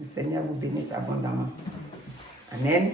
Le Seigneur vous bénisse abondamment. Amen.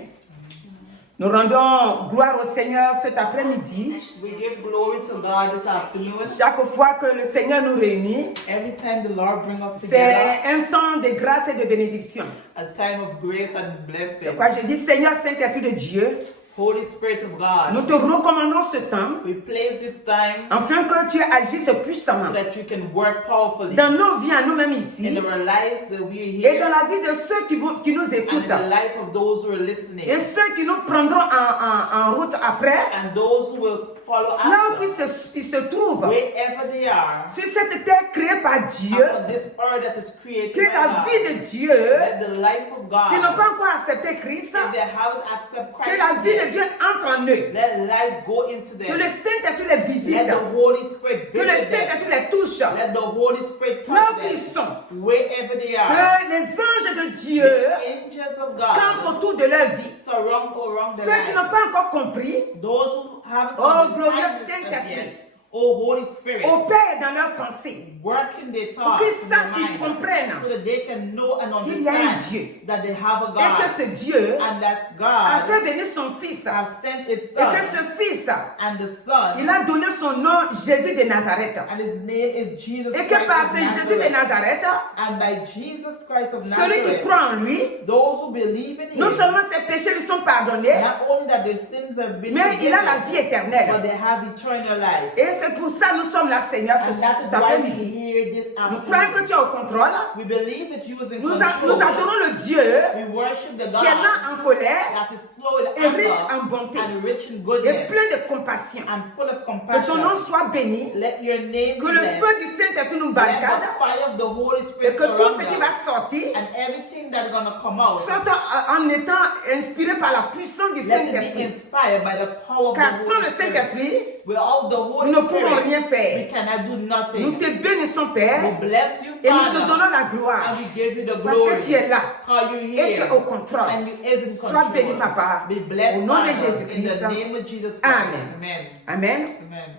Nous rendons gloire au Seigneur cet après-midi. We give glory to God this afternoon. Chaque fois que le Seigneur nous réunit, Every time the Lord brings us c'est together, un temps de grâce et de bénédiction. a time of grace and C'est blessing. pourquoi je dis, Seigneur Saint-Esprit de Dieu, Holy Spirit of nous God, te recommandons ce temps we place this time afin que tu agisses so puissamment that you can work powerfully dans nos vies, à nous-mêmes in ici, our lives that we are et dans here la vie de ceux qui nous and in écoutent, the life of those who are listening et ceux qui nous prendront en route après, and those who will follow là où after, ils se trouvent, wherever they are, sur cette terre créée par Dieu, on this earth that is created que by la vie God, de Dieu, that the life of s'ils n'ont God, pas encore accepté Christ, if they haven't accepted que Christ, la vie de yet, Dieu entre en eux, let life go into que them. le Saint-Esprit les Let visite, the Holy Spirit que le visit them. Saint-Esprit les touche, Let the Holy Spirit là touch où ils them sont, wherever they are. que les anges de Dieu The angels of campent God autour de leur vie. surround around Ceux their qui n'ont life. pas encore compris, Those who haven't oh glorieux understood Saint-Esprit, yet. Oh Holy Spirit, opère dans leurs pensées, work in their pour thoughts, qu'ils in their sachent, ils mind, comprennent so that they can know and qu'il y a un understand Dieu, that they have a et que God, ce Dieu and that a fait God venir son Fils, has sent His et que Son, ce Fils, and the Son, il a donné son nom Jésus de Nazareth, and His name is Jesus et Christ que par of ce Jésus de Nazareth. Nazareth, And by Jesus Christ of celui qui Nazareth, croit en lui, those who believe in non Him, seulement ses péchés lui sont pardonnés, not only that their sins have been mais il a la vie forgiven, éternelle. but they have eternal life. Et c'est pour ça que nous sommes là, Seigneur, And that is cet why we après-midi. here this Nous croyons que afternoon. tu es au contrôle. We believe that you is in Nous control. adorons le Dieu We worship the qui est God lent en colère that is slow in et riche anger en bonté and rich in et goodness plein de compassion. and full of Que ton nom compassion. soit béni, Let your name que be le blessed. feu du Saint-Esprit nous Let barricade the fire of the Holy et Spirit que tout surround ce qui va us. sortir And everything that's going to come out, soit en étant inspiré par la puissance du let it be Saint-Esprit. inspired by the power of the Car sans Holy le Spirit. Saint-Esprit, Without the Holy nous ne pouvons Spirit, rien we faire. cannot do Nous nothing. te bénissons, Père, We bless you, et nous te Father, donnons la gloire. and we give you the Parce glory. que tu es là How you et tu es here, au contrôle. and you is in Sois control. béni, Papa. Be blessed, Au nom de Father, in Jésus-Christ. the name of Jesus Christ. Amen. Amen. Amen. Amen.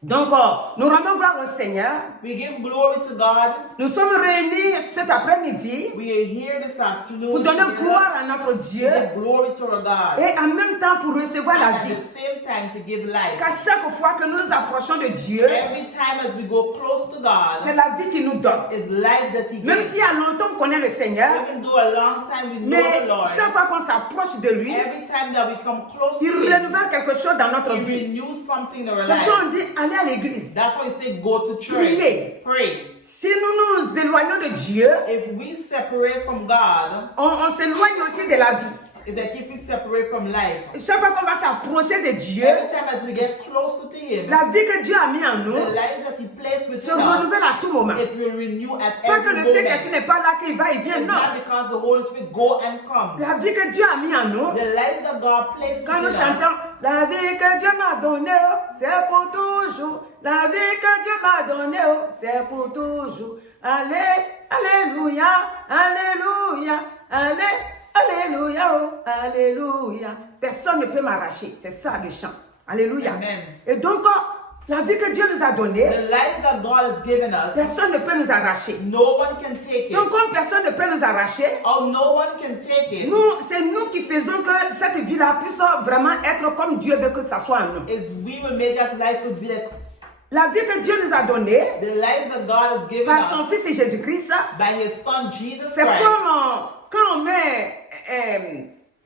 Donc, nous rendons gloire au Seigneur. We give glory to God. Nous sommes réunis cet après-midi We are here this afternoon pour donner together gloire à notre to Dieu give glory to our God, et en même temps pour recevoir and la at vie. the same time to give life. Qu'à chaque fois que nous nous approchons de Dieu, Every time as we go close to c'est God, la vie qu'il nous donne. is life that He Même gives. s'il y a longtemps qu'on connaît le Seigneur, Even though a long time we know mais the Lord, chaque fois qu'on s'approche de lui, every time that we come close il to Him, renouvelle quelque chose dans notre He vie. renews something in our C'est pour ça qu'on life. dit aller à l'église. That's why we say go to church. Prier. Pray. Si nous nous éloignons de Dieu, If we separate from God, on s'éloigne aussi de la vie. it's like if we separate from life. Chaque fois qu'on va s'approcher de Dieu, Every time as we get closer to Him, la vie que Dieu a mis en the nous life that He placed se within us, renouvelle à tout moment. it will renew at Pas que every le Saint-Esprit moment. n'est pas là, qu'il va et vient, It's non. not because the Holy Spirit go and come. La vie que Dieu a mis en nous, The life that God placed quand nous within us, chantons, la vie que Dieu m'a donnée, oh, c'est pour toujours. La vie que Dieu m'a donnée, oh, c'est pour toujours. Allez, alléluia, alléluia, alléluia, oh, alléluia. Personne ne peut m'arracher, c'est ça le chant. Alléluia. Amen. Et donc, la vie que Dieu nous a donnée, the life that God has given us, personne ne peut nous arracher. no one can take Donc, it. comme personne ne peut nous arracher, Oh, no one can take it. c'est nous qui faisons que cette vie-là puisse vraiment être comme Dieu veut que ça soit en nous. Is we will make that life to be like La vie que Dieu nous a donnée the life that God has given par us son Fils Jésus-Christ, by His Son Jesus c'est Christ. comme quand on met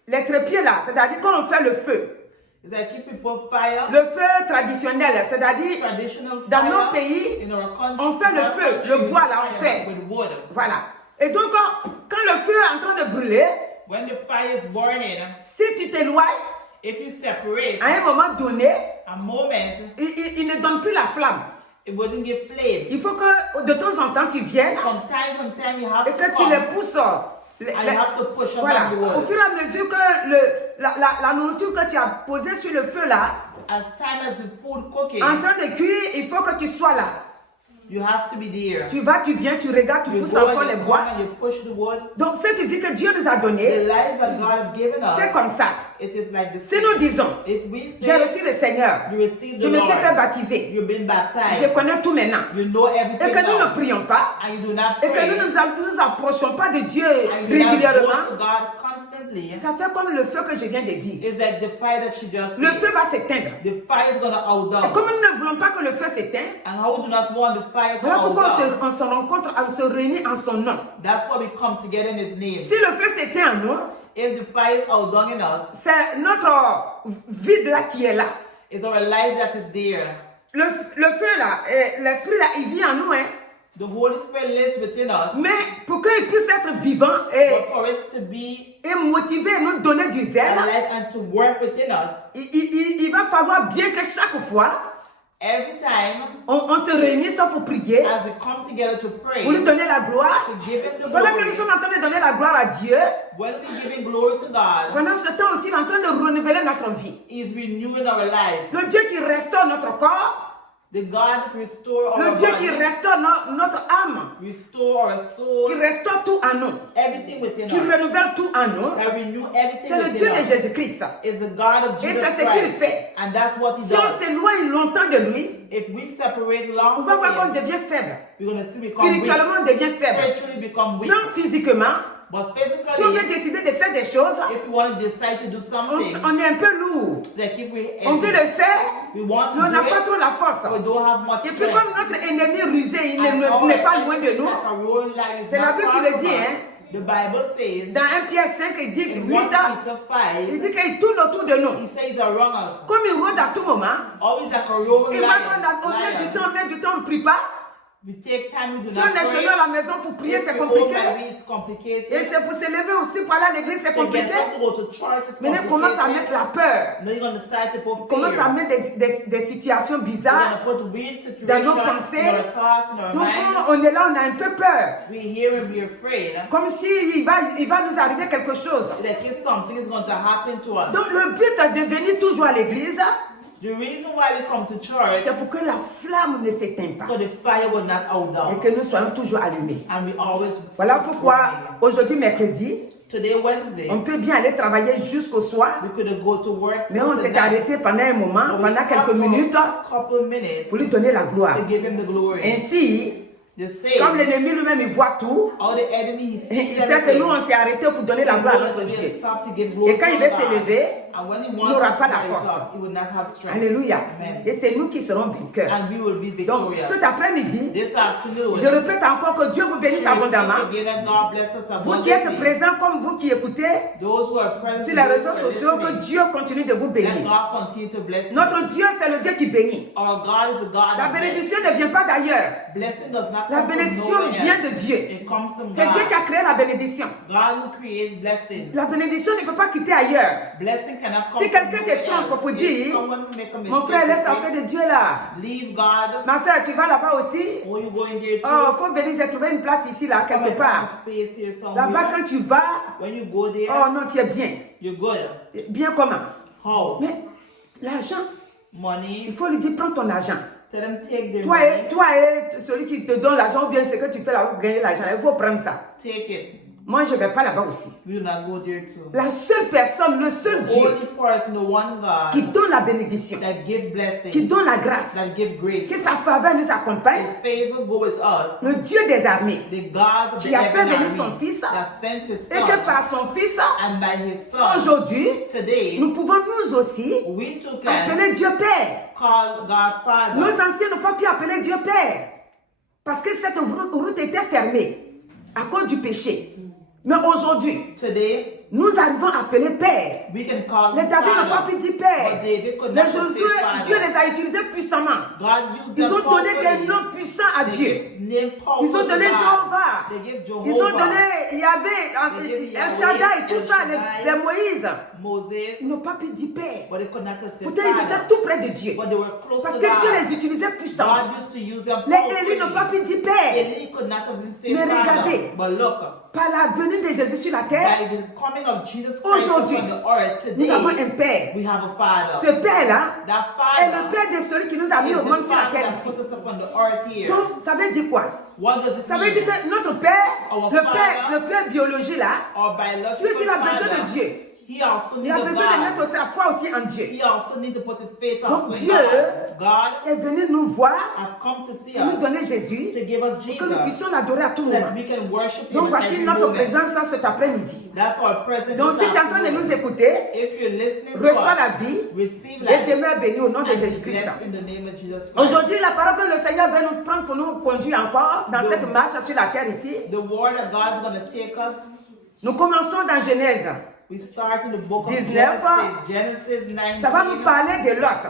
les trépieds là, c'est-à-dire quand on fait le feu. It's like if we put fire, Le feu traditionnel, c'est-à-dire traditional fire, dans nos pays, in our country, on fait le our feu, country, le we bois là, on fire fait. with wood. Voilà. Et donc, quand le feu est en train de brûler, When the fire is burning, si tu t'éloignes, if you separate, à un moment donné, a moment, il ne donne plus la flamme. it wouldn't give flame. Il faut que de temps en temps tu viennes From time to time, you have et to que tu come, les pousses. and you have to push Voilà. along the Au wood. fur et à mesure que la nourriture que tu as posée sur le feu là, As time as the food cooking, en train de cuire, il faut que tu sois là. you have to be there. Tu vas, tu viens, tu regardes, tu You pousses go encore and les you bois. come and you push the wood. Donc cette vie que Dieu nous a The donnée, life that God has given us, c'est comme ça. it is like the Si same. nous disons, If we j'ai say reçu le Seigneur, you receive the je me suis Lord, fait baptiser, you've been je baptized, connais tout maintenant, you know et everything que nous ne now, prions pas, and you do not et que pray, nous nous approchons pas de Dieu and you do not régulièrement, go to God constantly, ça fait comme le feu que je viens de dire. it's like the fire that she just Le feu said. va s'éteindre. The fire is going to Et outdown. comme nous ne voulons pas que le feu s'éteigne, And how we do not want the fire to voilà pourquoi outdown. on se rencontre, on se réunit en son nom. That's why we come together in His name. Si le feu s'éteint en nous, If the fire is outdown in us, c'est notre vide là qui est là. it's our life that is there. Le feu là, l'esprit là, il vit en nous, hein. The Holy Spirit lives within us. Mais pour qu'il puisse être vivant But for it to be et motivé, nous donner du zèle, alive and to work within us, il va falloir bien que chaque fois, every time on se réunisse pour prier, as we come together to pray, pour lui donner la gloire. to give Him the Pendant que nous glory, sommes en train de donner la gloire à Dieu, when we giving glory to God, pendant ce temps aussi, il est en train de renouveler notre vie. He's renewing our life. Le Dieu qui restaure notre corps, The God that restore le our Dieu qui body, restaure notre âme, restore our soul, qui restaure tout en nous, everything within qui us, renouvelle tout en nous, that renew everything c'est le Dieu within de us. Jésus-Christ. Is the God of Et Jesus c'est ce qu'il Christ. fait. And that's what He Si on does. s'éloigne longtemps de lui, If we separate on long va from voir qu'on Him, devient faible. we're going to see become weak. Spirituellement, on devient faible. Spiritually become weak. Non physiquement. But Si on veut physically, décider de faire des choses, if we want to decide to do something, on est un peu lourd. like if On veut le faire, we want mais on to n'a do pas it, trop la force. we don't have much Et puis strength. comme notre ennemi rusé, il And our n'est pas loin de enemy nous. is like a roaring lion, is C'est la not Bible qui far le from dit, us. hein. The Bible says Dans 1 Pierre 5, il dit, in 8 1 ans, Peter il 5, dit qu'il tourne autour de He nous. says around us, Comme il rôde à tout moment, always like a roaring il va on met du lion. temps, on ne prie pas. We take time, we do Si not on est chez pray. nous à la maison pour prier, If c'est we go compliqué. by way, it's complicated. Et c'est pour se lever aussi pour aller à l'église, c'est To get compliqué. up to go to church is Maintenant, on commence à complicated. mettre la peur. Now you're going to start to put On commence à fear. mettre des situations We're bizarres. going to put weird situations dans nos in pensées. our thoughts, in our Donc, mind. quand on est là, on a un peu peur. We hear and we're afraid. Comme s'il va nous arriver quelque chose. Like if something is going to happen to us. Donc, le but de venir toujours à l'église, The reason why we come to church, c'est pour que la flamme ne s'éteigne pas. so the fire will not out Et down. que nous soyons toujours allumés. And we always Voilà pourquoi, aujourd'hui, mercredi, Today, Wednesday, on peut bien aller travailler jusqu'au soir. we could go to work. Mais on s'est arrêté pendant un moment, But we pendant stopped quelques for minutes, a couple minutes pour lui donner la gloire. to give Him the glory. Ainsi, The same, comme l'ennemi lui-même, il voit tout, all the enemy, he il sees sait que everything. nous, on s'est arrêté pour donner la gloire à notre Dieu. Et quand il va se lever, and when he il wants n'aura to pas la rise force. up, he will not have strength. Alléluia. Amen. Et c'est nous qui serons vainqueurs. And we will be Donc, victorious. cet après-midi, This afternoon, je répète encore que Dieu vous bénisse abondamment. again, that God bless us Vous qui êtes abundantly. présents comme vous qui écoutez Those who are present sur les réseaux those who are sociaux, que listening, Dieu continue de vous let bénir. God continue to bless you. Notre Dieu, c'est le Dieu qui bénit. Our God is the God La that bless. bénédiction ne vient pas d'ailleurs. Blessing does not La come from bénédiction nowhere vient else. de Dieu. It comes from C'est Dieu qui God. a créé la bénédiction. God who creates blessing. La bénédiction ne peut pas quitter ailleurs. Blessing cannot come Si from quelqu'un te nowhere trompe else. pour If dire, someone make a mon frère, laisse mistake, affaire de Dieu là. leave God. Ma soeur, tu vas là-bas aussi? Or you go in there too. Oh, faut venir, j'ai trouvé une place ici, là, Come quelque and part. find space here Là-bas, somewhere. quand tu vas, When you go there, oh non, tu es bien. you're good. Bien comment? How? Mais l'argent, il Money. faut lui dire, prends ton argent. Tell them take their Toi money. et celui qui te donne l'argent, ou bien ce que tu fais là pour gagner l'argent, il faut prendre ça. Take it. Moi, je ne vais pas là-bas aussi. We will not go there too. La seule personne, le seul The Dieu only person, the one qui God donne la bénédiction, that gives blessing, qui donne la grâce, that gives grace. que sa faveur nous accompagne, His favor go with us. le Dieu des armées, The God of the qui a fait heaven venir army son fils, that sent his et que son, par son fils, and by his son, aujourd'hui, today, nous pouvons nous aussi we too can appeler Dieu Père. call God Father. Nos anciens n'ont pas pu appeler Dieu Père parce que cette route était fermée à cause du péché. Mais aujourd'hui, Today, nous arrivons à appeler Père. we can call Les him David n'ont pas Father. pu dire Père. But David could Les not say Josué, Father. Dieu les a utilisés puissamment. God used Ils them ont donné des powerfully. noms puissants à They Dieu. gave name power Ils ont to donné God. Jéhovah. They gave Jehovah. Ils ont donné They Yahvé, gave El Yahweh, Shaddai, tout El ça, Shaddai. les Moïse. Moses, Ils n'ont pas pu dire Père. but they could not say Pourtant, ils étaient Father. tout près de Dieu. But they were close Parce to que God. Dieu les utilisait puissamment. God used to use them Les powerfully. élus n'ont pas pu dire Père. Eli could not have been saved Mais Father. regardez. But look, Par la venue de Jésus sur la terre, by the coming of Jesus Christ Aujourd'hui, upon the earth nous avons today, un Père. we have a Father. Ce Père-là That est le Father Père de celui qui nous a mis is au monde the sur la Father terre that ici. put us upon the earth here. Donc, ça veut dire quoi? What does it Ça veut mean? dire que notre Père, Our le Father, Père biologique là, Our lui biological aussi il a besoin Father, de Dieu. He also Il needs a a besoin de mettre God. sa foi aussi en Dieu. He also needs to put his faith Donc also in Dieu God. God est venu nous voir, has come to see pour nous us, donner Jésus, to give us pour que nous Jesus, puissions l'adorer à tout so moment. that we can worship him Donc at voici every notre moment. présence cet après-midi. That's our presence Donc this si tu es en train de afternoon. nous écouter, If you're listening to reçois us, la vie receive et life demeure béni au nom de and be Jésus-Christ. blessed in the name of Jesus Christ. Aujourd'hui, la parole que le Seigneur veut nous prendre pour nous conduire encore dans Donc, cette marche sur la terre ici, The word that God's going to take us, nous commençons dans Genèse. we start in the book of 19. Genesis 19. Ça va nous parler de Lot.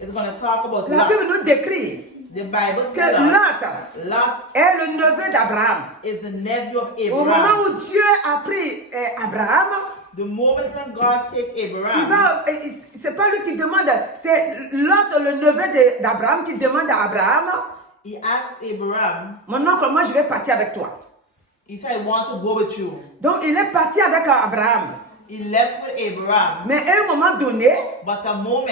It's going to talk about La Bible Lot. nous décrit The Bible que tells us Lot Lot est le neveu d'Abraham. is the nephew of Au moment Abraham. où Dieu a pris Abraham, The moment when God take il Abraham, va, c'est pas lui qui demande, c'est Lot, le neveu d'Abraham, qui demande à Abraham, he asked Abraham, mon oncle, moi je vais partir avec toi. he said, I want to go with you. Donc il est parti avec Abraham. He left with Abraham, Mais à un moment donné, but a moment,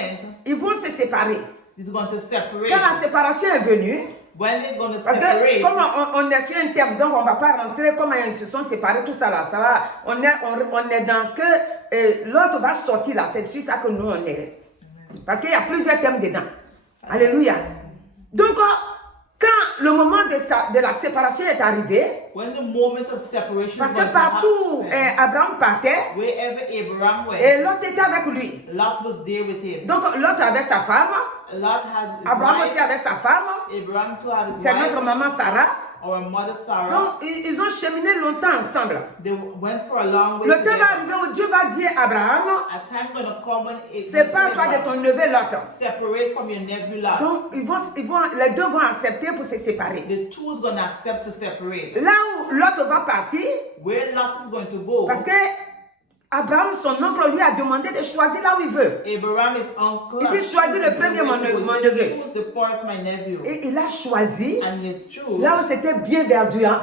ils vont se séparer. he's going to separate. Quand la séparation est venue, When they're going to parce que separate, comme on est sur un thème, donc on ne va pas rentrer comment ils se sont séparés, tout ça là, ça va, on est dans que l'autre va sortir là, c'est sur ça que nous on est. Parce qu'il y a plusieurs thèmes dedans. Alléluia. Donc, quand le moment de la séparation est arrivé, when the moment of separation parce is que going to partout happen, Abraham partait, wherever Abraham went, et l'autre était avec lui. Lot was there with him. Donc l'autre avait sa femme, Lot had his Abraham wife, aussi avait sa femme, Abraham too had his c'est notre wife, maman Sarah. our mother Sarah. Donc ils ont cheminé longtemps ensemble. They went for a long way Le temps va together. arriver où Dieu va dire à Abraham, A time going to come when sépare-toi de ton neveu Lot. separate from your nephew Lot. Donc les deux vont accepter pour se séparer. The two is going to accept to separate. Là où Lot va partir, Where Lot is going to go, parce que Abraham, son oncle, lui a demandé de choisir là où il veut. Abraham is uncle. Il dit, choisis le premier, mon neveu. Choose the first, my nephew. Et il a choisi And you choose là où c'était bien verdoyant,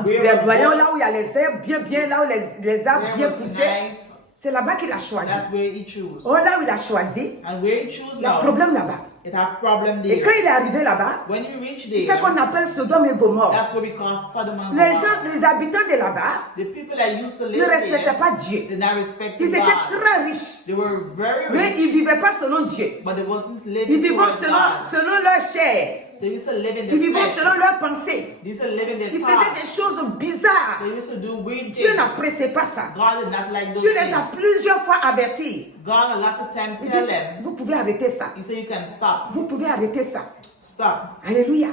là où il y a les herbes bien, là où les arbres where bien was poussés. nice. C'est là-bas qu'il a choisi. That's where he choose. Oh, là où il a choisi, And where he choose il y a un now, problème là-bas. it have problem Et quand there. il est arrivé là-bas, When you reach c'est there, ce qu'on appelle Sodome et Gomorre. that's what we call Sodom and Les Gomorrah. gens, les habitants de là-bas, The people that used to ne live respectaient there pas Dieu. did not respect Ils étaient God. très riches, They were very mais rich, ils ne vivaient pas selon Dieu. but they wasn't Ils living vivaient towards God. selon leur chair. They used to live in Ils the vivaient flesh. selon leurs pensées. They used to live in their Ils faisaient des thoughts. choses bizarres. They used to do weird Dieu things. n'appréciait pas ça. God did not like those Dieu les things. a plusieurs fois avertis. God a lot of time Il tell dit, them, vous pouvez arrêter ça. he said you can stop. Vous pouvez arrêter ça. Stop. Alléluia.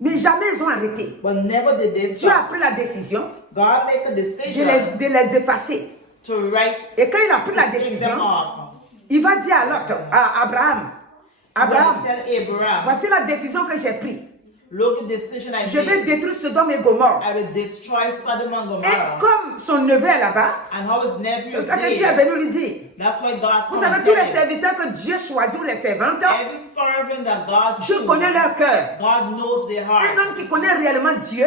Mais jamais ils ont arrêté. But never did they Dieu a stop. pris la décision God make a de decision de les effacer. to write Et quand il a pris la take them décision, off. il va dire à Lot, à Abraham, Abraham, God tell Abraham, voici la décision que j'ai prise. look at the decision I Je vais made. détruire Sodome et Gomorre. I will destroy Sodom and Et Gomorrah. comme son neveu est là-bas, And how his nephew c'est is ça que Dieu est there. venu lui dire. That's why God Vous come savez, and tous les tell him. serviteurs que Dieu choisit ou les servantes, Every servant that God Dieu connaît chooses, leur cœur. God knows their Un heart. homme qui connaît réellement Dieu,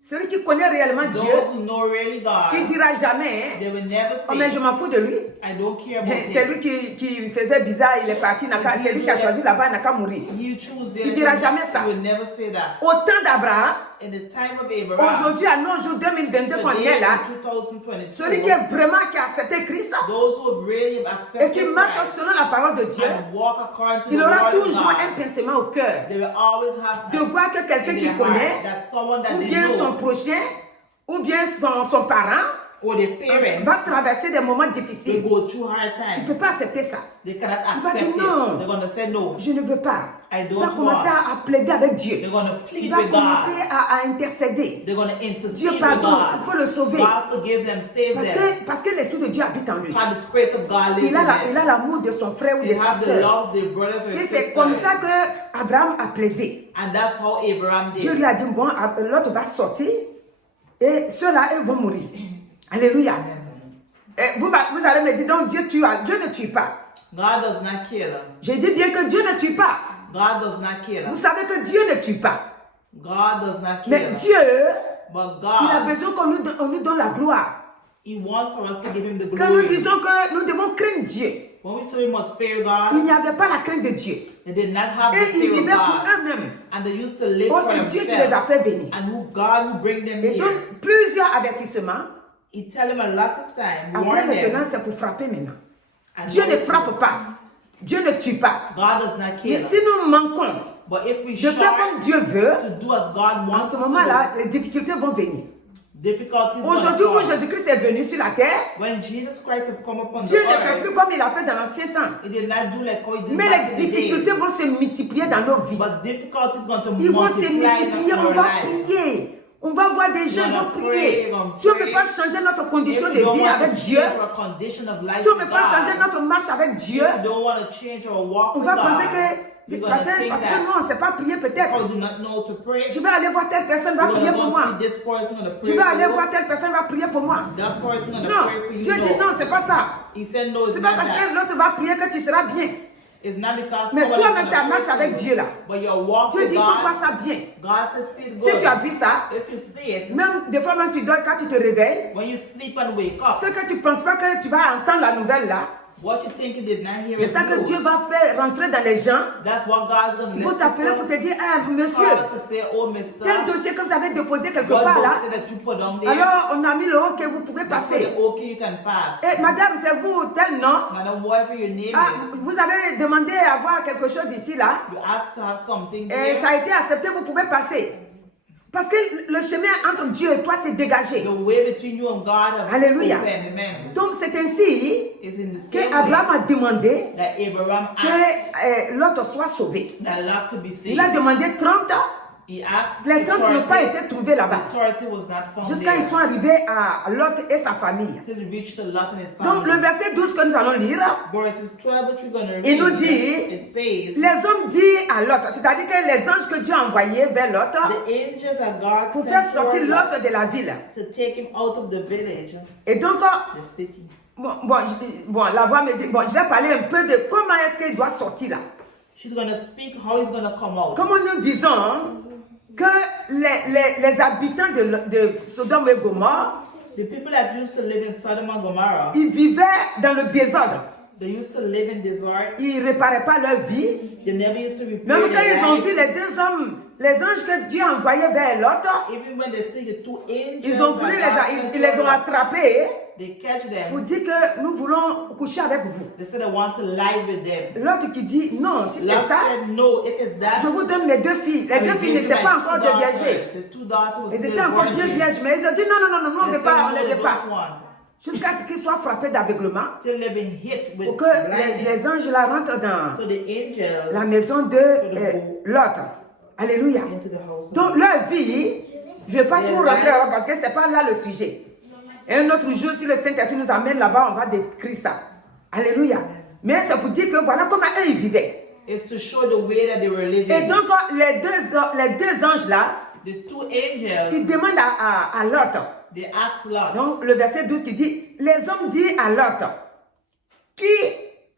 celui qui connaît réellement Dieu, Those who know really il God, ne dira jamais, they will never oh mais je say, m'en fous de lui. I don't care about C'est him. lui qui faisait bizarre, il est parti, c'est lui qui a choisi là-bas, il n'a qu'à mourir. You choose Il this. dira jamais ça. He will never say that. Au temps d'Abraham, In the time of Abraham, aujourd'hui à nos jours 2022 qu'on today est là, in 2022, celui qui est vraiment qui a accepté Christ those who have really et accepted qui marche Christ selon la parole de Dieu, and walk according to il the aura word of toujours un God, pincement au cœur they will always have de voir que quelqu'un in qui their connaît, heart that someone that ou they bien son know prochain, ou bien son parent, or their parents va traverser des moments they difficiles. go through hard Il ne times. peut pas accepter ça. They cannot Il va accept dire non. it. They're going to say no. Je ne veux pas. I Il don't va commencer want. à plaider avec Dieu. They're going to Il plead va with commencer God. à intercéder. They're going to Dieu intercede with pardonne, God. il faut le sauver. God forgive them, save them. Parce que l'Esprit de Dieu habite en lui. God, the Spirit of God lives Il a in them. l'amour de son frère ou de They sa have the sœur. love of their brothers or Et sisters. c'est comme ça que Abraham a plaidé. And that's how Abraham Dieu did. lui a dit, bon, l'autre va sortir et ceux-là, ils vont mourir. Alléluia. Et vous allez me dire, donc Dieu tue, Dieu ne tue pas. God does not kill. J'ai dit bien que Dieu ne tue pas. God does not kill. Vous savez que Dieu ne tue pas. God does not Mais kill. Dieu, But il a God, besoin qu'on nous donne la gloire. He wants for us to give Him the Quand nous glory. disons que nous devons craindre Dieu, When we say we must fear il God, n'y avait pas la crainte de Dieu. they did not have the Et ils fear of vivaient pour God. eux-mêmes. And they used to live Oh, for c'est Dieu qui les a themselves. fait venir. And who God who bring them Et here. donc, plusieurs avertissements. He tell him a lot of time. Après, Warn maintenant, them. c'est pour frapper maintenant. And Dieu ne those- frappe pas. Dieu ne tue pas. God does not Mais kill. si nous manquons But if we de faire comme short Dieu veut, to do as God en wants ce us to moment-là, les difficultés vont venir. do, difficulties gonna Aujourd'hui, où come. Jésus-Christ est venu sur la terre, When Jesus Christ have come upon Dieu the ne fait earth, plus comme il a fait dans l'ancien temps. he did not do like how he did Mais back les in the difficultés day. vont se multiplier dans nos vies. But difficulties going to Ils vont se multiply multiplier, in on our va lives. prier. On va voir des gens qui vont prier. pray, Si on ne peut pray. pas changer notre condition If de we don't vie want avec to Dieu, change our condition of life si on ne with peut pas changer God, notre marche avec Dieu, if we don't want to change our walk on with va God, penser que we're gonna parce think que that nous, on ne sait pas prier peut-être. people do not know to pray. Je vais aller voir telle personne, va We're prier gonna pour go moi. see this person gonna Je pray vais for aller you. voir telle personne, va prier pour moi. That person gonna Non, pray for you. Dieu dit non, c'est pas ça. He said no, it's C'est pas not parce that. que l'autre va prier que tu seras bien. It's not because Mais someone is toi-même, gonna ta pray marche for avec you. Dieu là. But your walk Dieu with dit, il faut faire God, ça bien. God says see it Si good. tu as vu ça, If you see it, même des fois même tu dors, quand tu te réveilles, when you sleep and wake up, ce que tu ne penses pas que tu vas entendre la nouvelle là, what you think you did not hear c'est is ça que news. Dieu va faire rentrer dans les gens. That's what God's gonna Il faut let t'appeler pour te dire, ah, monsieur, call to say, oh, mister, tel dossier que vous avez déposé quelque God part don't là, say that you put down there. alors on a mis le OK, vous pouvez That's passer. the okay, you can pass. Eh, madame, c'est vous, tel nom. Madam, whatever your name Ah, is, vous avez demandé à avoir quelque chose ici là, you ask to have something et there. ça a été accepté, vous pouvez passer. Parce que le chemin entre Dieu et toi, c'est dégagé. The way between you and God has Alléluia. opened. Amen. Donc c'est ainsi Is in the que same Abraham way a demandé that Abraham que asked l'autre soit sauvé. that Lot could be Il a saved. demandé 30 ans. He asked Les 30 n'ont pas 30. été trouvés là-bas. 30 was not found Jusqu'à there. ils sont arrivés à Lot et sa famille. Till he reached to Lot and his Donc le family. verset 12 que nous allons lire, Verses 12, which we're going to read, il nous dit, it says, les hommes disent à Lot, c'est-à-dire que les anges que Dieu a envoyés vers Lot the angels that God pour faire sent sortir for Lot Lot de la ville. to take him out of the village, Et donc, the city. bon, la voix me dit, bon, je vais parler un peu de comment est-ce qu'il doit sortir là. She's going to speak how he's going to come out. Comme nous disons que les habitants de Sodome et Gomorrhe, The people that used to live in Sodom and Gomorrah, ils vivaient dans le désordre. they used to live in desert. Ils ne réparaient pas leur vie. They never used to repair Même quand their ils ont life. vu les deux hommes, les anges que Dieu a envoyés vers Lot, Even when they see the two angels, ils ont voulu that God sent ils les ont for Lot, attrapés they catch pour them. dire que nous voulons coucher avec vous. They said they want to lie with them. L'autre qui dit non, si c'est Lot ça, said, no, if it's that, je vous donne mes deux filles. Les I deux will filles give you n'étaient my pas two encore daughters. déviagées. The two daughters were Ils still étaient encore bien virgins. vierges, mais ils ont dit non, non, non, non, nous on ne They veut said, pas, on no, ne they veut pas. don't want. Jusqu'à ce qu'ils soient frappés d'aveuglement Till they've been hit with pour que blindness. les anges là rentrent dans So the angels la maison de Lot. Alléluia. into the house. Donc leur vie, je ne vais pas Their trop rentrer lives. là parce que ce n'est pas là le sujet. Et un autre jour, si le Saint-Esprit nous amène là-bas, on va décrire ça. Alléluia. Mais c'est pour dire que voilà comment eux ils vivaient. It's to show the way that they were living. Et donc les deux anges là, The two angels, ils demandent à Lot. they asked Lot. Donc le verset 12 qui dit, les hommes disent à Lot, qui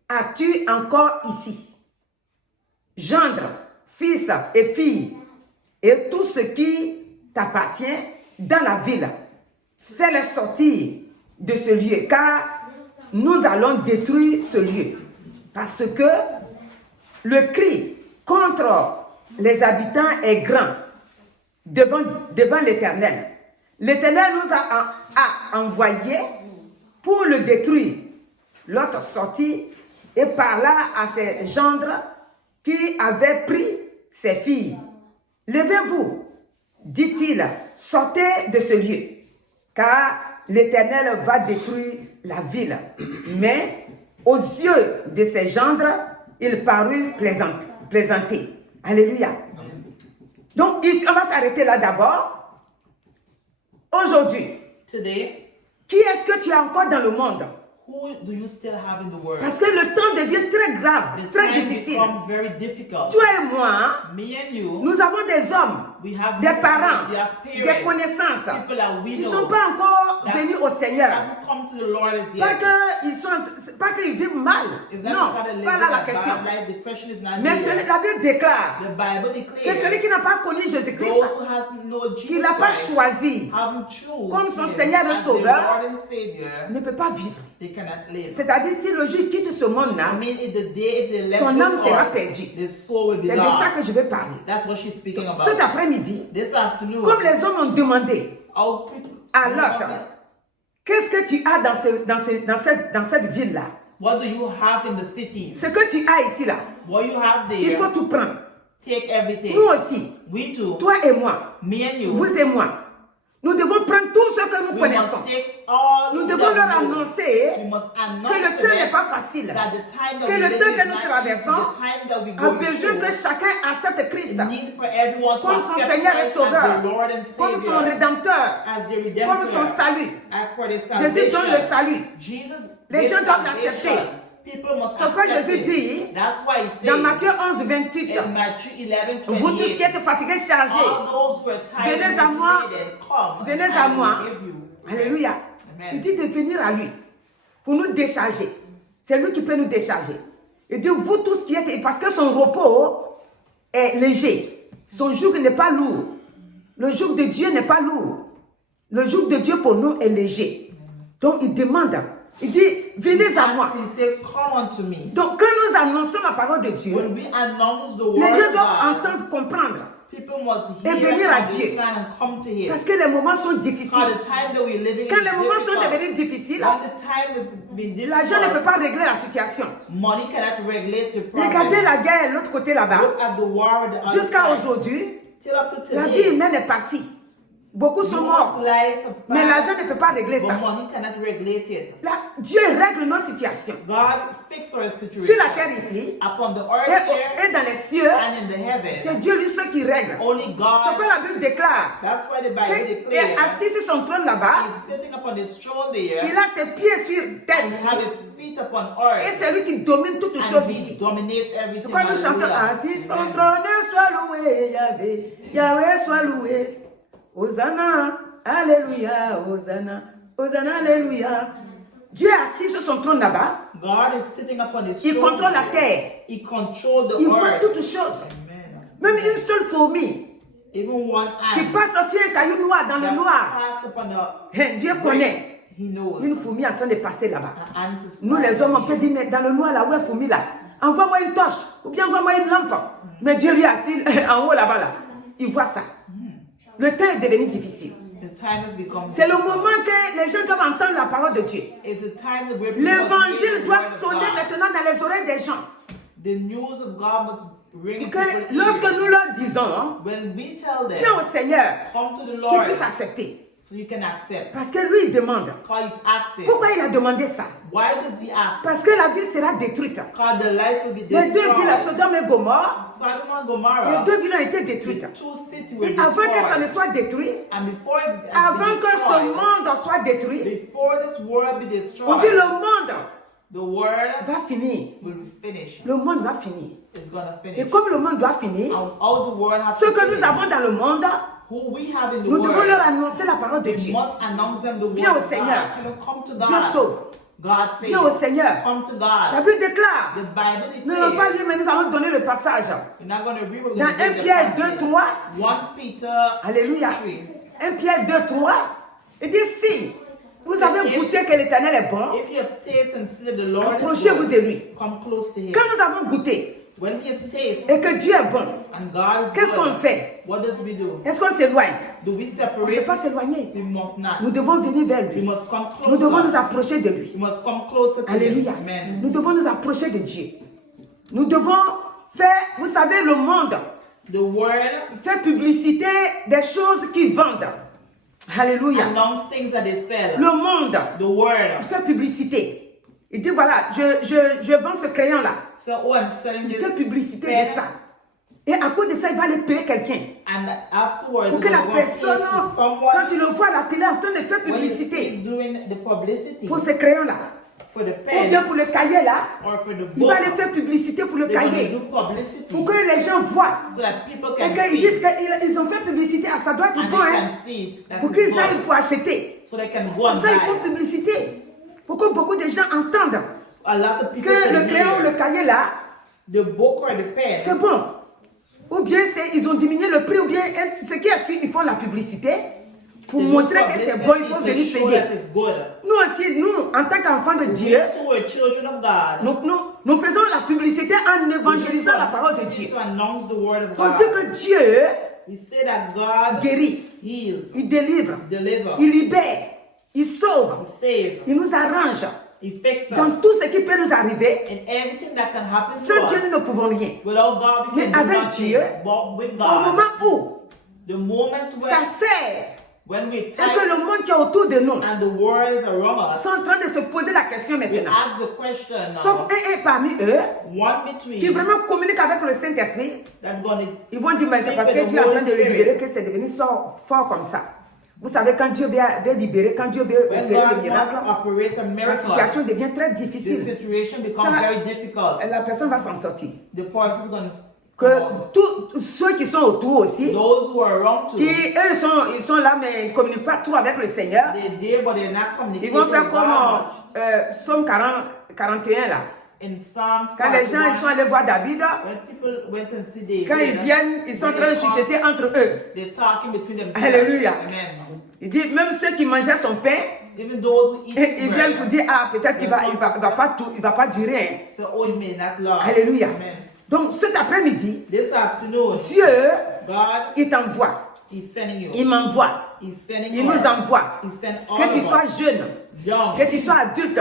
as-tu encore ici? Gendre, fils et fille, et tout ce qui t'appartient dans la ville. Fais-les sortir de ce lieu, car nous allons détruire ce lieu. Parce que le cri contre les habitants est grand devant l'Éternel. L'Éternel nous a envoyés pour le détruire. L'autre sortit et parla à ses gendres qui avaient pris ses filles. Levez-vous, dit-il, sortez de ce lieu, car l'Éternel va détruire la ville. Mais aux yeux de ses gendres, il parut plaisanter. Alléluia. Donc ici, on va s'arrêter là d'abord. Aujourd'hui, Today, qui est-ce que tu as encore dans le monde? who do you still have in the world? Parce que le temps devient très grave, The très time difficile. become very difficult. Toi et moi, Me and you, nous avons des hommes, we have des parents, we have des parents, connaissances people that we qui ne know sont pas encore that venus au Seigneur. haven't come to the Lord as Pas yet. qu'ils vivent mal. Is that Non, because they live pas là la a question. bad life? The question is not Mais there. la Bible déclare The Bible que celui qui declares n'a pas connu Jésus-Christ, those who hasn't known qui ne Jesus l'a pas Christ, choisi, haven't chosen comme son him Seigneur et as Sauveur, their Lord and Savior, ne peut pas vivre. they cannot live. C'est-à-dire, si le jour il quitte ce monde-là, I mean, if the day if they left son âme this sera earth, perdue. their soul will be C'est de ça que lost. je vais parler. That's what she's speaking about. Cet après-midi, This afternoon, comme les hommes ont demandé our people, à Lot, Qu'est-ce que tu as dans cette ville-là? What do you have in the city? Ce que tu as ici, là, What you have there, il faut tout prendre. take everything. Nous aussi, We too, toi et moi, me and you, vous et moi, nous devons prendre tout ce que nous we connaissons. must take all Nous that devons we leur know. annoncer We must que announce le to temps n'est them pas facile, that the time that que we le live temps is que nous not traversons easy, the time that we a go besoin que through chacun accepte Christ need for everyone to comme son accept Seigneur et Christ Sauveur, as the Lord and comme son Savior, Rédempteur, as the comme son Redemptor, salut. as for the Jésus donne le salvation. salut. Jesus, Les gives gens doivent salvation. l'accepter. People must C'est pourquoi accept Jésus it. dit, That's why he dans says Matthieu 11, 28, in Matthew 11, vous tous qui 28, êtes fatigués, chargés, all those who are tired venez and à moi, laden, come, venez and à I moi. will give you. Alléluia. Amen. Il dit de venir à lui pour nous décharger. C'est lui qui peut nous décharger. Il dit, vous tous qui êtes, parce que son repos est léger. Son joug n'est pas lourd. Le joug de Dieu n'est pas lourd. Le joug de Dieu pour nous est léger. Donc il demande, il dit, venez à moi. He said, come unto me. Donc quand nous annonçons la parole de Dieu, When we announce the word les gens of doivent God, entendre, comprendre. people must Et hear venir à and Dieu. understand and come to Him. Parce que les moments sont Because difficiles. the time that we're living Quand in les is moments sont difficult. devenus difficiles, When the time has been l'argent ne peut difficult, pas régler la situation. money cannot regulate the problem. Regardez la guerre de l'autre côté là-bas. Look at the war, the other Jusqu'à side. aujourd'hui, Till up to la today, vie humaine est partie. Beaucoup sont no morts. one's life has Mais passed, l'argent ne peut pas régler but ça. money cannot regulate it. Dieu règle nos situations. God fixed our situation Sur la terre ici, upon the earth here et dans les cieux, and in the heaven. c'est Dieu lui seul qui règle. Only C'est God. quoi la Bible déclare. That's why the Bible Il est declares assis sur son trône là-bas. He's sitting upon his throne there Il a ses pieds sur terre and ici. have his feet upon Et earth. c'est lui qui domine toutes choses And he ici. dominates C'est everything. quoi nous chantons? Hallelujah. Assis son Amen. trône, soit loué, Yahvé. Yahvé soit loué. Hosanna, Alléluia, Hosanna, Hosanna, Alléluia. Dieu est assis sur son trône là-bas. God is sitting upon his Il throne contrôle la there. terre. He controls the Il voit earth. toutes choses. Amen. Même une seule fourmi Even one qui ant passe sur un caillou noir dans le that noir. pass upon the Dieu connaît. he knows. Une fourmi en train de passer là-bas. The ant is Nous les hommes, on passing peut dire, mais dans le noir là, où est fourmi là? Envoie-moi une torche ou bien envoie-moi une lampe. Mais Dieu lui est assis en haut là-bas là. Il voit ça. Le temps est devenu difficile. The time has become C'est le moment que les gens doivent entendre la parole de Dieu. It's a time that we're L'évangile doit sonner maintenant dans les oreilles des gens. The news of God must ring in Que people's lorsque ears. nous leur disons, When we tell them, viens au Seigneur, come to the qu'ils Lord, puissent accepter. so you can accept. Parce que lui, il demande. Because he's asking. Pourquoi il a demandé ça? Why does he ask? Parce que la ville sera détruite. Because the life will be Les deux villes, destroyed. Sodome et Gomorre, Sodom and les Gomorrah, deux villes ont été the détruites. two cities were Et avant que ça ne destroyed. soit détruit, And before it has avant been que ce destroyed, monde soit détruit, before this world be on dit destroyed, le monde the world va finir. will be finished. Le monde va finir. It's gonna Et finish. comme le monde doit finir, All the world has ce to que nous finish. avons dans le monde, Who we have in the nous devons world, leur annoncer la parole de we Dieu. must announce them the Viens word au of Seigneur. God. Can you come to Dieu God? sauve. God says, Viens au Seigneur. come to La God. Bible déclare. The Bible Nous n'allons pas declares. lire, mais nous allons donner le passage. We're not going to read. We're Dans going to 1 read the Pierre passage. 2, 3. 1 Peter. Alléluia. 3. 1 Pierre 2, 3. Il dit si vous avez goûté que l'Éternel est bon, If you have tasted and seen the Lord is approchez-vous good, de lui. come close to Him. Quand nous avons goûté When we have tasted et que Dieu est bon, and God is qu'est-ce good, qu'on fait? what does we do? Est-ce qu'on s'éloigne? Do we On ne peut separate? pas s'éloigner. We must not. Nous devons venir vers We lui. must come Nous devons nous closer. approcher de lui. We must come closer to Alléluia. Him. Amen. Nous devons nous approcher de Dieu. Nous devons faire, vous savez, le monde The word fait publicité des choses qui vendent. Alléluia. announce things that they sell. Le monde The word. fait publicité. Il dit voilà, je vends ce crayon-là. So, oh, I'm selling Il this fait publicité pen, de ça. Et à cause de ça, il va aller payer quelqu'un. and afterwards, Pour que la we're going to personne, say to someone, quand tu le vois à la télé en train de faire when you see publicité doing the publicity pour ce crayon-là, for the ou bien pen pour le cahier-là, or for the il book, va aller faire publicité pour le they're going to cahier. do publicity Pour que les gens voient. so that people Et can qu'ils disent see qu'ils ont fait publicité. Ah, ça doit être and bon, they hein. can see that Pour it's qu'ils aillent good, pour acheter. so they can go Comme and ça, ils font buy. publicité. Pour que beaucoup de gens entendent A lot of people que le can crayon ou le hear cahier-là, the book or the pen. c'est bon. Ou bien ils ont diminué le prix, ou bien ce qui est suivi, ils font la publicité pour They do montrer que c'est bon, il faut publicity venir to show payer. that it's good. Nous aussi, nous, en tant qu'enfants de Dieu, We too are children of God. nous faisons la publicité en évangélisant la parole de Dieu. To announce the word of On God. dit que Dieu We say that God guérit, heals, il délivre, delivers, il libère, Il sauve. He saves. Il nous arrange. He fixes Dans us. tout ce qui peut nous arriver, And everything that can happen to sans Dieu, us. nous ne pouvons rien. Without God, we Mais can do avec nothing. Dieu, But with Au God, moment où the moment ça sert when we et que type le monde qui est autour de nous and the world is around us, sont en train de se poser la question we maintenant. ask the question Sauf now. un parmi eux One qui between vraiment communique avec le Saint-Esprit. that's going to Ils vont dire, mais c'est parce que Dieu est en train de le libérer que c'est devenu fort comme ça. Vous savez, quand Dieu veut libérer, quand Dieu veut when opérer le God wants miracle, to operate a la miracle, situation devient très the difficile. situation becomes Ça- very difficult. La personne va s'en sortir. The person is going to Que tous ceux qui sont autour aussi, those who are around qui to, eux ils sont là mais ils ne communiquent pas trop avec le Seigneur, they're there but they're not ils communicating vont faire with comme God much. Somme 41 là. In Psalms Quand les gens 41, ils sont allés voir David, when people went and see David, quand ils viennent, ils sont en train de chuchoter entre eux. they're talking between themselves. Alléluia. Amen. Il dit, même ceux qui mangeaient son pain, Even those who eat his ils viennent pour bread, dire, ah, peut-être qu'il va pas durer. Hein. say, oh, it may not last. Alléluia. Amen. Donc cet après-midi, This afternoon, Dieu, God il t'envoie. is sending you. Il m'envoie. He's sending Il us. nous envoie. He sent all Que tu of sois us, jeune, young, que tu sois adulte,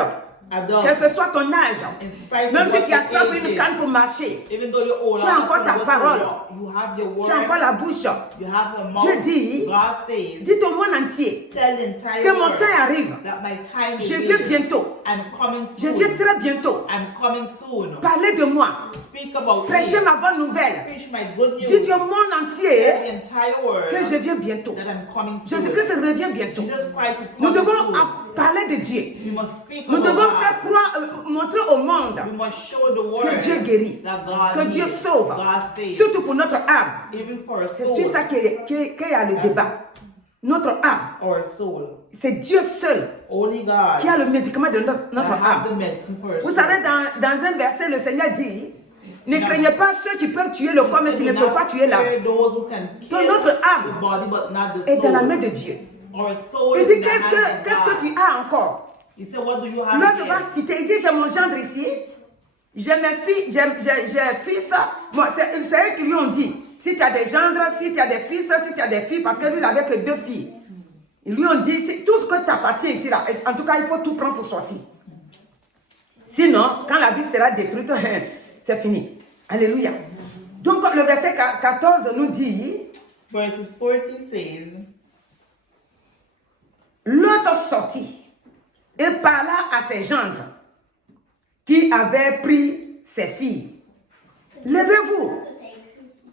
adult, quel que soit ton âge, in spite même of si what tu your attrapes age une is, canne pour marcher, even though you're old, tu as encore ta parole. you have your word, tu as encore la bouche. you have a Dieu mouth. dit, God says, dis au monde entier tell the entire que mon world temps arrive. that my time is Je viens here bientôt. and coming Je soon. viens très bientôt. And coming soon. Parler de moi. Speak about Prêcher me. ma bonne nouvelle. Preach my good news. Dis au monde Tell entier the entire world que je viens bientôt. that I'm coming soon. Jésus-Christ revient bientôt. Jesus Christ is Nous coming devons soon. parler de Dieu. We must speak Nous about devons God. faire croire, montrer au monde We must show the world que Dieu guérit, that God que Dieu heals, sauve, God saves. surtout pour notre âme. Even for a C'est soul. sur ça qu'il y a le débat. Notre âme, Or a soul. c'est Dieu seul Only God qui a le médicament de notre can have the âme. medicine for a Vous soul. savez, dans un verset, le Seigneur dit, ne craignez pas ceux qui peuvent tuer le corps, mais qui ne peuvent pas tuer l'âme. Donc notre âme est dans la main de Dieu. Il dit, qu'est-ce que tu as encore? L'autre va citer, il dit, j'ai mon gendre ici, j'ai mes filles, j'ai fils. Bon, c'est eux qui lui ont dit, si tu as des gendres, si tu as des fils, si tu as des filles, parce que lui, il n'avait que 2 filles. Ils lui ont dit, tout ce que t'appartient ici, là, en tout cas, il faut tout prendre pour sortir. Sinon, quand la vie sera détruite, c'est fini. Alléluia. Donc, le verset 14 nous dit, Verses 14 says, l'autre sortit et parla à ses gendres qui avaient pris ses filles. Levez-vous,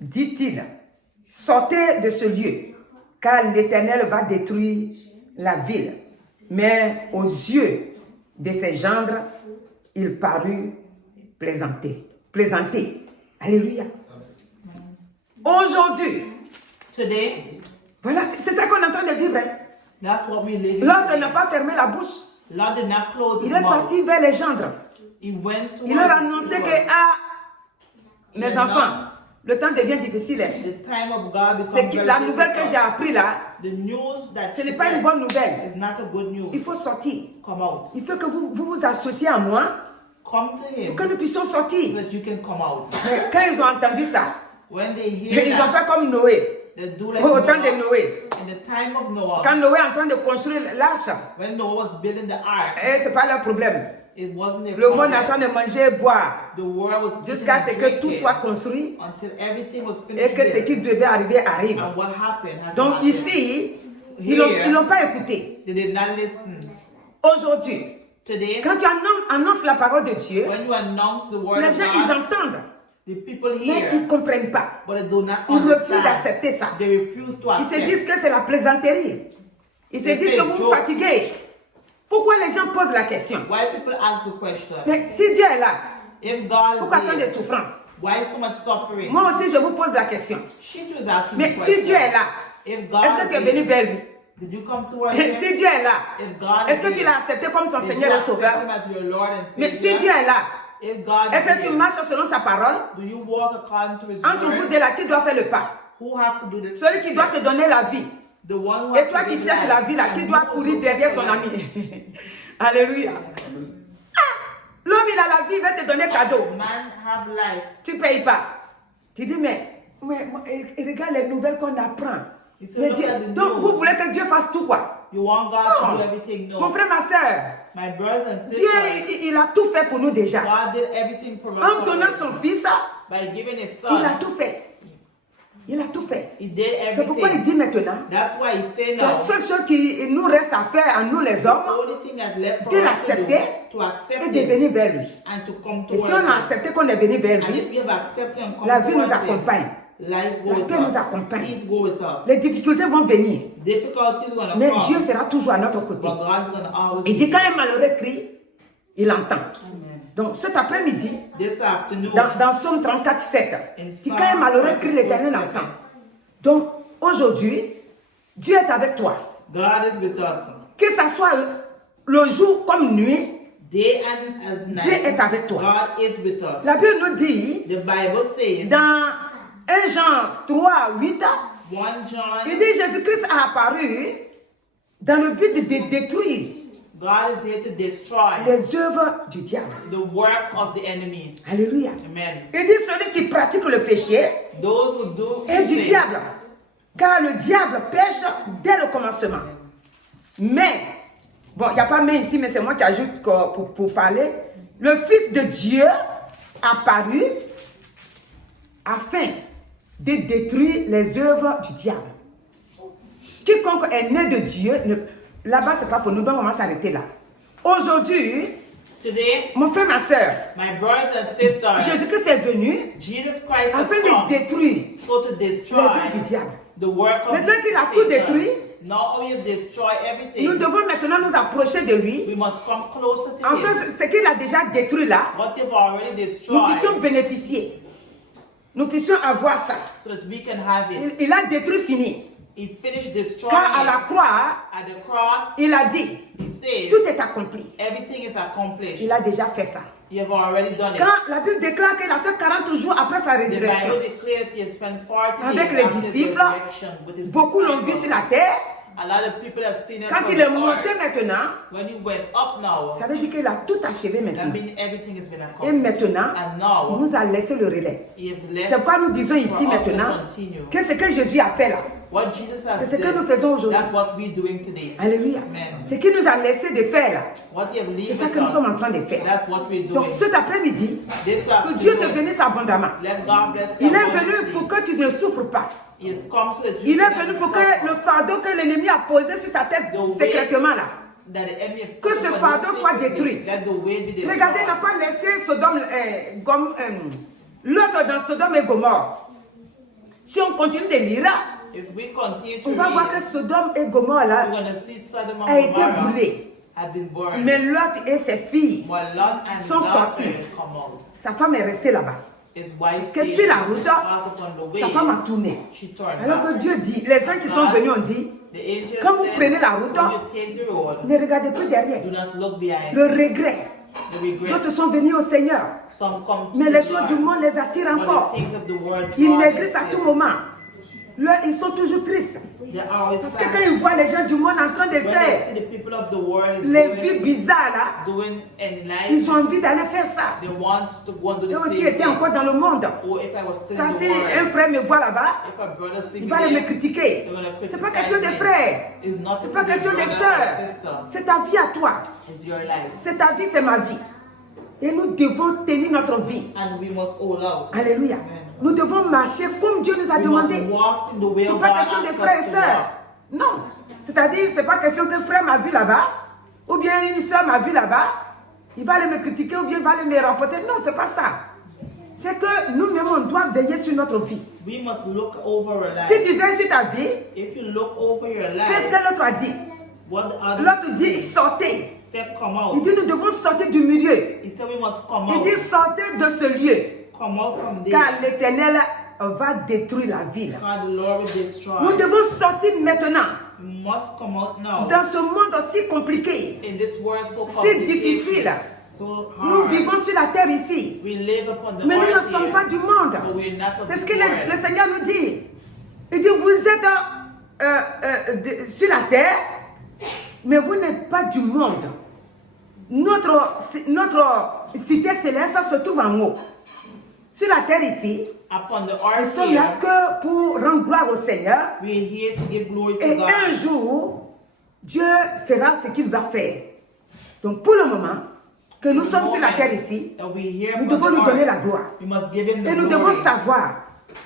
dit-il, sortez de ce lieu, car l'Éternel va détruire la ville. Mais aux yeux de ses gendres, il parut plaisanter. Alléluia. Aujourd'hui, today, voilà, c'est ça qu'on est en train de vivre. Hein. that's what we live in. L'autre n'a pas fermé la bouche. Lord did not close Il his est mouth. parti vers les gendres. He went to Il leur a annoncé que, mes enfants, le temps devient difficile. Hein. the time of God C'est becomes que very la nouvelle que j'ai difficult. apprise là, The news that ce n'est she pas une read bonne nouvelle. is not a good news. Il faut sortir. Come out. Il faut que vous vous associez à moi Come to him pour que nous puissions so sortir. that you can come out. Mais quand ils ont entendu ça, When they hear ils ont that, fait comme Noé. they do like Au temps de Noah. Noé. In the time of Noah, Quand Noé est en train de construire l'arche, when Noah was building the ark, ce n'est pas leur problème. it wasn't a Le monde est en problem. train de manger et boire The world was jusqu'à ce que tout drinking soit construit until everything was et finished que ce there. qui devait arriver arrive. And what happened had Donc happened. ici, ils n'ont pas écouté. They did not listen. Aujourd'hui, Today, quand tu annonces la parole de Dieu, when you announce the word les of gens, ils God, entendent, the people mais ils ne hear, comprennent pas. but they do not Ils refusent understand. d'accepter ça. They refuse to Ils se accept. disent que c'est la plaisanterie. Ils se They disent say que it's vous vous joke. fatiguez. Pourquoi les gens posent la question? Why people ask the question? Mais si Dieu est là, If God pourquoi is tant de there, souffrance? why so much suffering? Moi aussi, je vous pose la question. She was asking Mais the si question. Dieu est là, If God est-ce que tu es is venu there, vers lui? did you come towards him? Si Dieu est là, If God est-ce is que tu there, l'as accepté comme ton did you Seigneur et accept Sauveur? him as your Lord and Mais Savior? si Dieu est là, If God est-ce is que tu there, marches selon sa parole? do you walk according to his Entre vous word? deux là, qui doit faire le pas? Who have to do this? Celui qui doit te donner la vie. The one who Et has toi to qui give cherches life, la vie là, qui and doit you courir also derrière give son life. ami. Alléluia. L'homme, il a la vie, il va te donner cadeau. Man have life. Tu ne payes pas. Tu dis, mais regarde les nouvelles qu'on apprend. Il se Mais look Dieu, at the donc news. vous voulez que Dieu fasse tout quoi? You want God to do everything? Mon No. frère, ma soeur, My brothers and Dieu, sisters, il a tout fait pour nous déjà. God did everything for us En donnant already. son fils, By giving His il a Son. tout fait. Il a tout fait. He did C'est pourquoi il everything. dit maintenant, That's why He said la now, seule chose qui nous reste à faire à nous les the hommes, only thing that left for de us to do, l'accepter to accept et de Him venir vers lui. and to come Et si towards on a Him. accepté qu'on est venu vers And lui, if we have accepted and come la vie nous towards Him, accompagne. life go La with paix nous us. accompagne. Peace go with us. Les difficultés vont venir, Difficulties gonna mais come, Dieu sera toujours à notre côté. but God's gonna always Il dit be quand there. un malheureux crie, il entend. Amen. Donc cet après-midi, This afternoon, dans Psaume 34, 7, in si Psalm quand un malheureux crie, 34, l'Éternel 7, entend. Donc aujourd'hui, Dieu est avec toi. God is with us. Que ça soit le jour comme nuit, Day and as night, Dieu est avec toi. God is with us. La Bible nous dit, The Bible says, dans 1 Jean 3, 8, 1 John, il dit Jésus-Christ a apparu dans le but de détruire God is here to destroy les œuvres du diable. the work of the enemy. Alléluia. Amen. Il dit celui qui pratique le péché Those who do est du sin, diable. Car le diable pêche dès le commencement. Mais, bon, il n'y a pas mais ici, mais c'est moi qui ajoute pour parler. Le Fils de Dieu apparu afin de détruire les œuvres du diable. Quiconque est né de Dieu, là-bas, c'est pas pour nous, donc on va s'arrêter là. Aujourd'hui, today, mon frère, ma soeur, my brothers and sisters, Jésus-Christ est venu Jesus Christ has afin de come détruire so to les destroy œuvres du diable. the work of Maintenant qu'il a tout détruit, now we have destroyed everything. nous devons maintenant nous approcher de lui. We must come closer to Enfin, Him. ce qu'il a déjà détruit là, What you've already nous destroyed, puissions bénéficier. Nous puissions avoir ça. so that we can have it. Il a détruit fini. He finished destroying Car à la it. croix, At the cross, il a dit, He says, tout est accompli. everything is accomplished. Il a déjà fait ça. You have already done it. Quand la Bible déclare qu'il a fait 40 jours après sa The résurrection, Bible declares He has spent 40 avec days les after His disciples, resurrection with His beaucoup l'ont vu disciples. sur la terre. A lot of people have seen it Quand from il est the monté earth. maintenant, When He went up now, ça veut dire qu'il a tout achevé that maintenant. means everything has been Et accomplished. maintenant, And il now, nous a laissé le relais. He has left C'est pourquoi nous disons ici for us to maintenant continue. que ce que Jésus a fait là, What Jesus has c'est ce que done, nous faisons aujourd'hui. that's what we're doing today. Alléluia. Amen. Ce qu'il nous a laissé de faire là, What He has c'est leave ça with que nous sommes en us, train de faire. that's what we're Donc doing. cet après-midi, This que Dieu te afternoon, bénisse abondamment. let God bless you Il est abundantly. venu pour que tu ne souffres pas. He has come so that you Il est can venu have pour que suffer. le fardeau que l'ennemi a posé sur ta tête The weight secrètement là. that the enemy has Que put ce upon fardeau you soit secretly, détruit. let the weight be destroyed. Regardez, il n'a pas laissé Sodome, l'autre dans Sodome et Gomorre. Si on continue de lire, If we continue to on va voir que read, Sodome et Gomorre we're là going to see Sodom a and été Gomorrah brûlé. have been burned. Mais Lot et ses filles, While Lot and sont Lot sortis. have come out. sa femme est restée là-bas. His wife Parce que stayed sur la there. route, Passed upon the way, sa femme a tourné. she turned Alors que back. Dieu dit, les gens qui sont venus ont dit, The angel quand vous said, prenez la route, when you take the road, ne regardez plus derrière. do not look behind. Le regret. The regret. D'autres sont venus au Seigneur. Some come to Mais the les choses Lord, du monde les attirent but encore. the things of the world Ils draw them maigrissent à still. tout moment. Là, ils sont toujours tristes. They're always Parce que sad. quand ils voient les gens du monde en train de When they faire see the people of the world is les vies doing, bizarres là, doing any life, ils ont envie d'aller faire ça. they want to go and do Eux the aussi same étaient thing. encore dans le monde. Or if I was still Ça, in si the un world, frère me voit là-bas, if a brother see il me va aller me there, critiquer. they're gonna C'est pas criticize question des me. frères. It's not C'est pas to be question des brother or sœurs. sister. C'est ta vie à toi. It's your life. C'est ta vie, c'est ma vie. Et nous devons tenir notre vie. And we must hold out. Alléluia. Nous devons marcher comme Dieu nous a We demandé. must walk in the way C'est of pas God question des asks frères et us to sœurs. walk. Non. C'est-à-dire, c'est pas question qu'un frère m'a vu là-bas, ou bien une sœur m'a vu là-bas, il va aller me critiquer, ou bien il va aller me rapporter. Non, c'est pas ça. C'est que nous-mêmes, on doit veiller sur notre vie. We must look over our life. Si tu veilles sur ta vie, If you look over your qu'est-ce life, que l'autre a dit? what the other L'autre dit, said, sortez. said come Il out. dit, nous devons sortir du milieu. He said we must come Il out. dit, sortez de ce lieu, Come out from there. car l'Éternel va détruire la ville. God, the Lord will destroy. Nous devons sortir maintenant, We must come out now. dans ce monde aussi compliqué, In this world so si complicated, difficile. so Nous hard. vivons sur la terre ici, We live upon the mais nous ne earth sommes here, pas du monde. but we are not of C'est ce this que world. le Seigneur nous dit. Il dit, vous êtes sur la terre, mais vous n'êtes pas du monde. Notre cité céleste se trouve en haut. Sur la terre ici, Upon the nous earth sommes là here, que pour rendre gloire au Seigneur. we are here to give glory to Et God. un jour, Dieu fera ce qu'il va faire. Donc pour le moment, que nous sommes sur la terre ici, that we hear nous from devons the lui donner Lord, la gloire. we must give him the Et nous devons glory. savoir,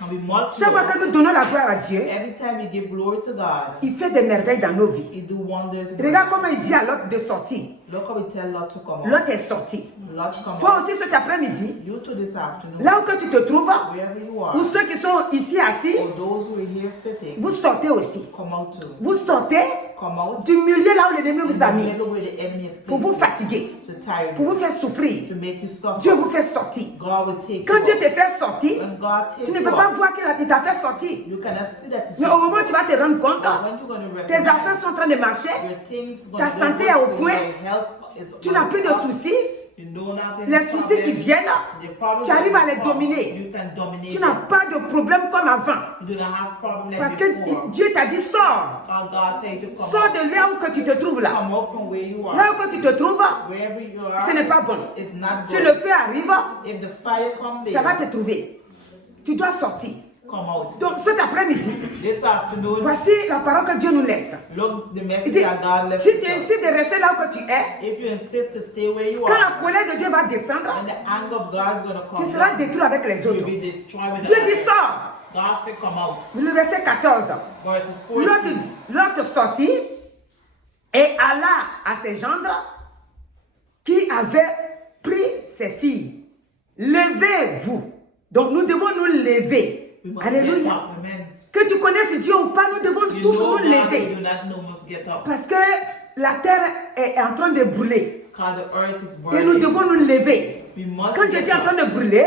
And we must chaque fois know, que nous donnons la gloire à Dieu, every time we give glory to God, il fait des merveilles dans nos vies. he do wonders. Regarde comment il dit à l'autre de sortir. Look how we tell Lot to come out. L'autre est sorti. Lot come Toi out. aussi cet après-midi, You too this afternoon, là où que tu te trouves, wherever you are, ou ceux qui sont ici assis, or those who are here sitting, vous sortez aussi. come out too. Vous sortez Come out. du milieu là où l'ennemi vous a mis Never where the enemy has pour vous placed fatiguer, you, to tire pour you, vous faire souffrir. to make you suffer. Dieu vous fait sortir. God will take Quand you Dieu out. te fait sortir, When God takes tu ne you peux pas out, voir qu'il t'a fait sortir. you cannot see that it's Mais au moment où tu vas te rendre compte, when you're going to tes affaires sont en train de marcher, your things ta gonna santé go est au good, point, your health is tu n'as plus de up, soucis, you don't have any les soucis qui problems, viennent, the problems tu arrives that à les come, dominer. you can dominate Tu n'as it. pas de problème comme avant. You do not have problem like Parce before. que Dieu t'a dit sors. God tell you to come Sors out. de là où que tu te trouves là. Come out from where you are. Là où que tu te trouves, Wherever you are, ce n'est pas bon. it's not Si good. le feu arrive, If the fire comes ça va there, te trouver. Tu dois sortir. come out. Donc cet après-midi, This afternoon, voici la parole que Dieu nous laisse. look the Il message dit, that God left si with tu us. insistes de rester là où que tu es, If you insist to stay where you quand are, la colère de Dieu va descendre, and the anger of God is going to tu come seras down, détruit avec les you will autres. be destroyed with Dieu the dit anger. sors. God said come out. Le verset 14. Verses 14. L'autre sortit et alla à ses gendres qui avaient pris ses filles. Levez-vous. Donc nous devons nous lever. We must get Alléluia. up. Amen. Que tu connaisses Dieu ou pas, nous devons You tous know nous God, you lever. do not know, must get up. Parce que la terre est en train de brûler. Because the earth is Et nous burning. devons nous lever. We must Quand je get dis en up. train de brûler,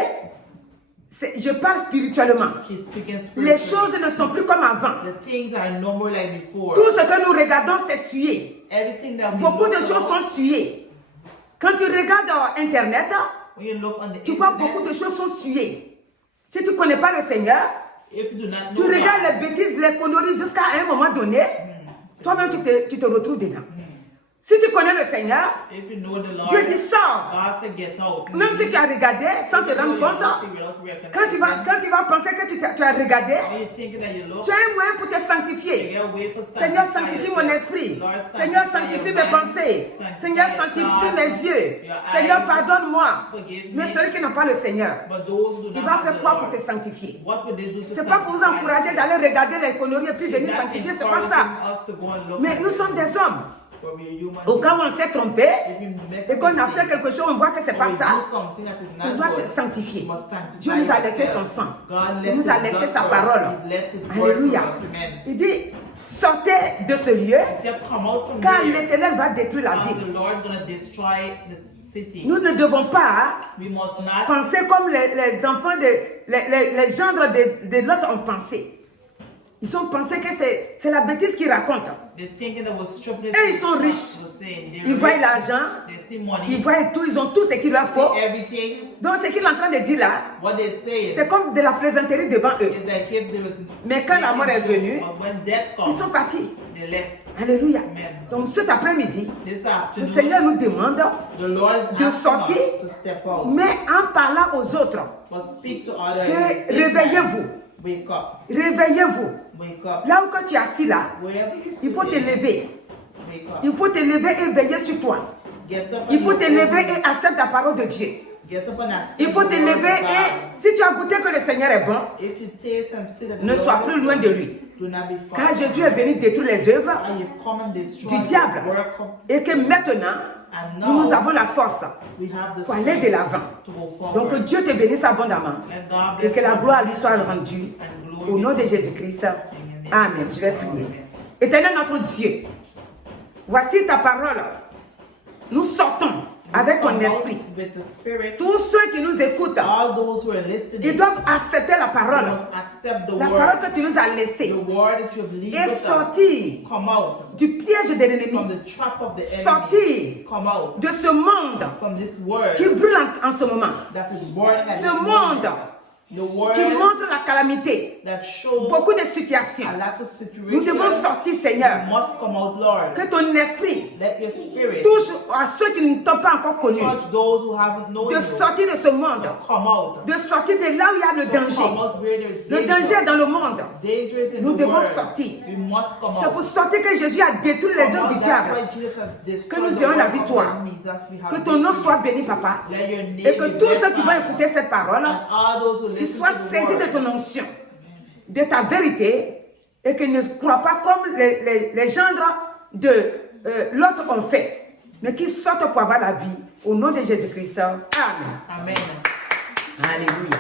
je parle spirituellement. She's speaking Les spiritually. choses ne sont plus comme avant. The things are no more like before. Tout ce que nous regardons, c'est sué. Everything that we Beaucoup de look choses at, sont suées. Quand tu regardes Internet, when you look on the tu vois internet, beaucoup de choses sont suées. Si tu ne connais pas le Seigneur, if you do not tu know regardes God, les bêtises, les conneries jusqu'à un moment donné, toi-même tu te retrouves dedans. Si tu connais le Seigneur, if you know the Lord, Dieu dit sors. God said get out. Même si tu as regardé sans te rendre compte, quand tu vas penser que tu as regardé, when you're thinking that you look, tu as un moyen pour te you sanctifier. get away from Seigneur, sanctify sanctifie mon yourself. esprit. Lord, Seigneur, sanctify sanctifie your mes mind. pensées. Sanctify Seigneur, your sanctifie thoughts, mes yeux. your Seigneur, eyes. pardonne-moi. Forgive Mais me. celui qui n'a pas le Seigneur, But those who do il not va have faire the quoi Lord, pour se sanctifier? what would they do to C'est pas pour vous sanctify encourager themselves? d'aller regarder les conneries et puis venir It's not sanctifier, c'est pas ça. encouraging us to go and look Mais at nous it. sommes des hommes. But we are human Au cas où beings. on s'est trompé If we make a et qu'on a fait mistake, quelque chose, on voit que c'est or pas we ça. do something that is On not doit se good, sanctifier. we must sanctify Dieu nous a laissé son ourselves. sang. God Il left nous a his laissé blood sa for us. parole. He left his word Alléluia. for us. Amen. Il dit, sortez de ce lieu, He said, come out from car there, l'Éternel va détruire la because ville. the Lord is going to destroy the city. Nous ne devons pas We must not penser comme les enfants, les gendres de l'autre ont pensé. Ils ont pensé que c'est la bêtise qu'ils racontent. they're thinking that was stupid. Et ils sont riches. Ils voient l'argent, They see money. ils voient tout, ils ont tout ce qu'il leur faut. See everything. Donc ce qu'il est en train de dire là, What they say c'est comme de la plaisanterie devant eux. is like if there was. Mais quand la mort est venue, But when death Ils comes, sont partis. they left. Alléluia. Amen. Donc cet après-midi, This le afternoon, Seigneur nous demande, the Lord is de asking sortir, us to step out. mais en parlant aux autres, But speak to others. que réveillez-vous, Wake up. réveillez-vous. Wake up. Là où que tu es assis là, Wherever you il faut te sit, lever. wake up. Il faut te lever et veiller sur toi. Get up Il and faut look te over lever you. et accepter la parole de Dieu. Get up and accept Il faut the te word of lever God. et si tu as goûté que le Seigneur est bon, If you taste and see that the ne sois Lord plus is loin good, de lui. do not be far Car from Jésus him. est venu détruire les œuvres I have come and destroyed du the diable. work of Et que maintenant, and nous now avons la force we have the pour aller de strength l'avant. to go forward. Donc que Dieu te bénisse abondamment And God et bless que la you. gloire lui soit rendue And glory au nom be de to Jésus-Christ. Amen. Je vais prier. Éternel notre Dieu, voici ta parole. Nous sortons avec ton Come out esprit. with the Spirit. Tous ceux qui nous écoutent, All those who are listening, ils doivent accepter la they parole. must accept the La word. parole que tu nous as laissée. The word that you have leave Et with us. sortir Come out du piège de from l'ennemi. the trap of the enemy. Sortir Come out de ce monde from this word qui brûle en ce moment. that is born at Ce this monde moment. The word qui montre la calamité, that shows beaucoup de situations. a lot of Nous devons situations sortir, Seigneur. must come out, Lord. Que ton esprit Let your spirit touche à ceux qui ne t'ont pas encore connu. touch those who haven't known De you. sortir de ce monde. Come out. De sortir de là où il y a le Come danger. out where there is Le danger est dans le monde. Danger is in Nous the devons world. sortir. We must come C'est out. pour sortir que Jésus a détruit les Come œuvres out. du That's diable. why Jesus has destroyed Que nous the ayons la work of victoire. the enemy that we have Que ton nom victory. soit béni, Papa. Let your name Et que be tous blessed, ceux qui vont Father. écouter cette parole, And all those who qu'ils listen soient to the saisis de word, ton onction, de ta vérité, et qu'ils ne croient pas comme les gendres de l'autre ont fait, mais qu'ils sortent pour avoir la vie. Au nom de Jésus-Christ. Amen. Amen. Alléluia.